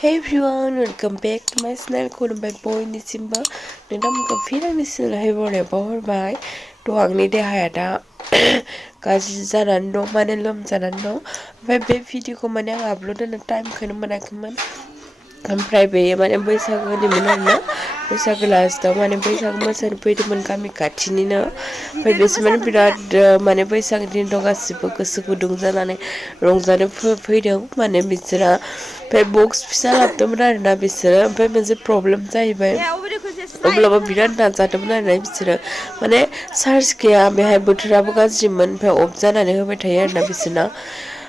Hey everyone, welcome back to my channel. खुलुमबाय बयनिसिमबो नोंथांमोनखौ फिन आंनि चेनेलावहाय बरायबा हरबाय थ' आंनि देहाया दा गाज्रि जानानै दं माने लोमजानानै दं ओमफ्राय बे भिडिअखौ माने आं आपल'ड होनो टाइमखौनो मोनाखैमोन ओमफ्राय बेयो माने बैसागोनिमोन आरोना बैसागो लास्टआव माने बैसागो मोसानो फैदोंमोन गामि खाथिनिनो ओमफ्राय बिसोर माने बिराद माने बैसागो दिनथ' गासिबो गोसो गुदुं जानानै रंजानो फैदों माने बिसोरा ओमफ्राय बक्स फिसा लाबोदोंमोन आरोना बिसोरो ओमफ्राय मोनसे प्रब्लेम जाहैबाय अब्लाबो बिराद नाजादोंमोन आरोना बिसोरो माने चार्ज गैया बेहाय बोथोराबो गाज्रिमोन ओमफ्राय अफ जानानै होबाय थायो आरोना बिसोरना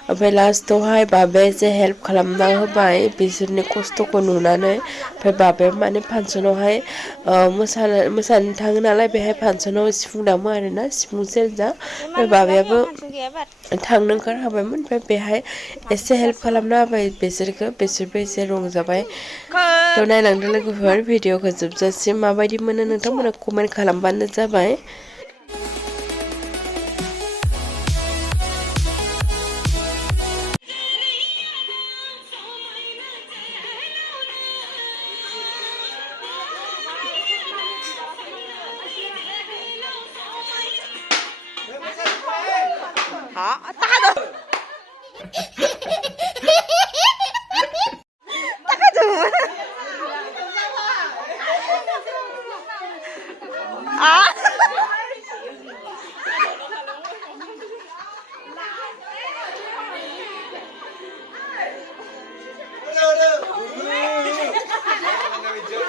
ओमफ्राय लास्टआवहाय बाबाया एसे हेल्प खालामना होबाय बिसोरनि खस्थ'खौ नुनानै ओमफ्राय बाबाया माने फांसनावहाय मोसानो थाङो नालाय बेहाय फांसनाव सिफुं दामो आरोना सिफुं सेरजा ओमफ्राय बाबायाबो थांनो ओंखारखाबायमोन ओमफ्राय बेहाय एसे हेल्प खालामना होबाय बिसोरबो एसे रंजाबाय थ' नायलांदो लोगोफोर भिडिअखौ जोबजासिम माबायदि मोनो नोंथांमोना कमेन्ट खालामबानो जाबाय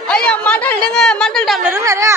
Ayo mandal dengar, mandal dam lalu nara.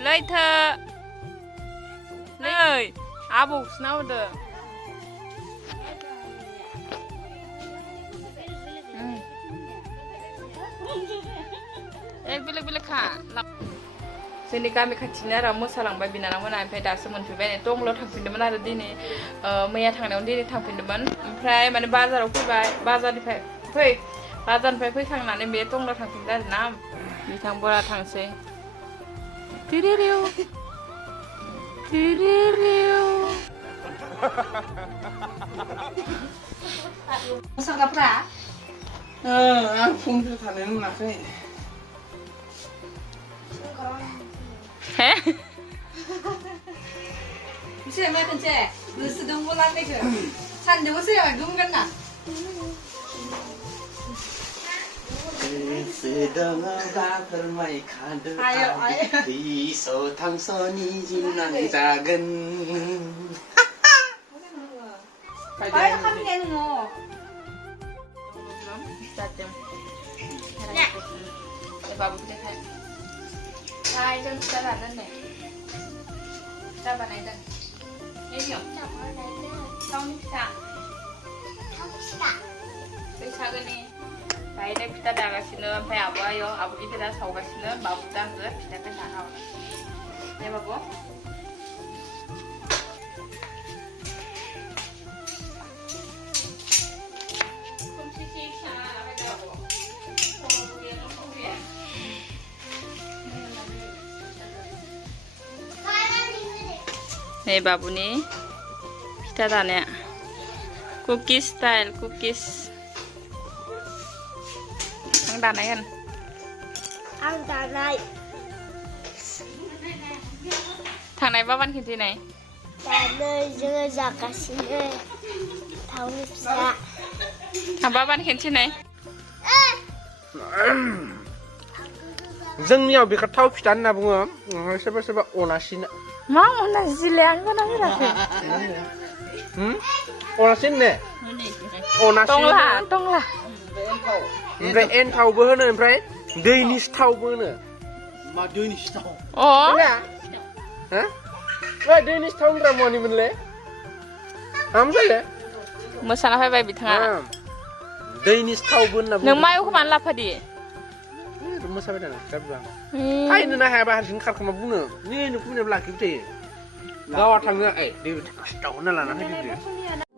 Lấy thơ ơi abu snow the बेलेग खा जोंनि गामि खाथिनि आरो मोसालांबाय बिनानावमोना ओमफ्राय दासो मोनफैबाय टंलायाव थांफिनदोंमोन आरो दिनै मैया थांनायाव दिनै थांफिनदोंमोन ओमफ्राय माने बाजाराव फैबाय बाजारनिफ्राय फैखांनानै बे टंलायाव थांफिनदों आरो ना बिथां बरा थांसै मोसाग्राफ्रा आं फुंनिफ्राय थानो मोनाखै बिसोर मा खनसे गोसो दंबोला बेखौ सानदोंबो सोरबा दुंगोन ना sedangga permaikan pisau tangsoni jinan jagen ayo kami yang no babu kita kan hai chân sẽ là lên này ra vào này đây em hiểu không बैसागोनि बाहायनो फिथा दागासिनो ओमफ्राय आब'आयो आब'नि फिथा सावगासिनो बाबु दांजो फिथाखौ जानो दे बाबु नै बाबुनि फिथा दानाया कुकिस स्टाइल कुकिस आं दानायगोन आं दानाय थांनाय बाबान खिन्थिनाय दानो जोङो जागासिनो थावनि फिसा आं बाबान खिन्थिनाय जोंनियाव बेखौ थाव फिथा होनना बुङो सोरबा सोरबा अनासिना मा अना जिले आं बाना होराखै अनासिन ने अनासिन टंला टंला ओमफ्राय एनथावबो होनो ओमफ्राय दैनि सिथावबो होनो मा दैनि सिथाव अ हा ओइ दैनि सिथाव होनग्रा मनिमोनले हामजाले मोसाना फैबाय बिथाङा दैनि सिथावबो होनना नों मायावखौ मानो लाफादि मोसाबाय दं गाबा फायनोनो हायाबा हारसिं खारखोमा बुङो नै नुखुमनायाव लाखिबाय थायो गावा थाङो दै सिथाव होनना लाना फैदो